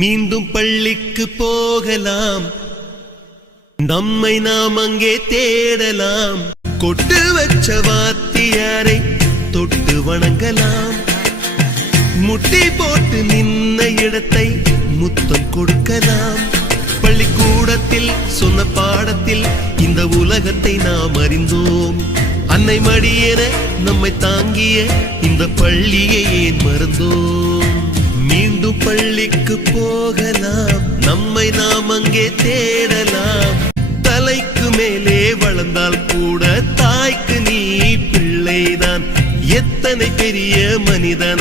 மீண்டும் பள்ளிக்கு போகலாம், நம்மை நாம் அங்கே தேடலாம். கொட்டு வச்ச வாத்தியாரை தொட்டு வணங்கலாம், முட்டி போட்டு நின்ன இடத்தை முத்தம் கொடுக்கலாம். பள்ளிக்கூடத்தில் சொன்ன பாடத்தில் இந்த உலகத்தை நாம் அறிந்தோம். அன்னை மடியென நம்மை தாங்கிய இந்த பள்ளியை ஏன் மறந்தோம்? மீண்டும் பள்ளிக்கு போகலாம், நம்மை நாம் அங்கே தேடலாம். தலைக்கு மேலே வளர்ந்தால் கூட தாய்க்கு நீ பிள்ளைதான். எத்தனை பெரிய மனிதன்